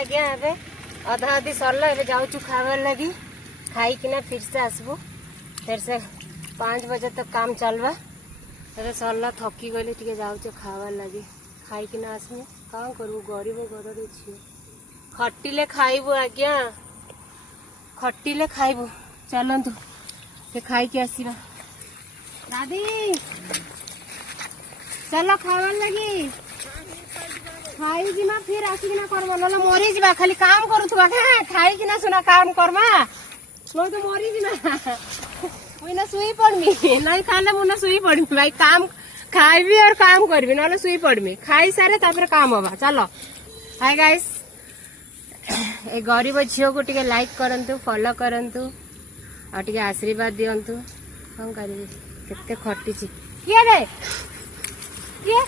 आज्ञा ए अधा अधी सरला ए जाऊँ खावार लगी खाई किना फिर से आसबू फिर से 5 बजे तक काम चलवा अरे सरला थकी गली टे जाऊँ खावार लगी खाई किना आसमु कौन करू गरीब घर झी खटिले खाइबू आज्ञा खटिले खाइबू चलतु से खाई के आसवा दादी चलो खावार लगी खाई जिमा फिर आसिकिना करबा नला मरी जिमा खाली काम करूथबा खाई किना सुना काम करबा नो तो मरी जिमा मुना सुई पड़मी नहीं खाले मुना सुई पड़मी भाई काम खाइबी और काम करबी नले सुई पड़मी खाई सारे तापर काम होबा चलो हाय गाइस ए गरीब झियो को टिके लाइक करंतु फॉलो करंतु और टिके आशीर्वाद दियंतु हम करबी केते खट्टी छी किए रे किए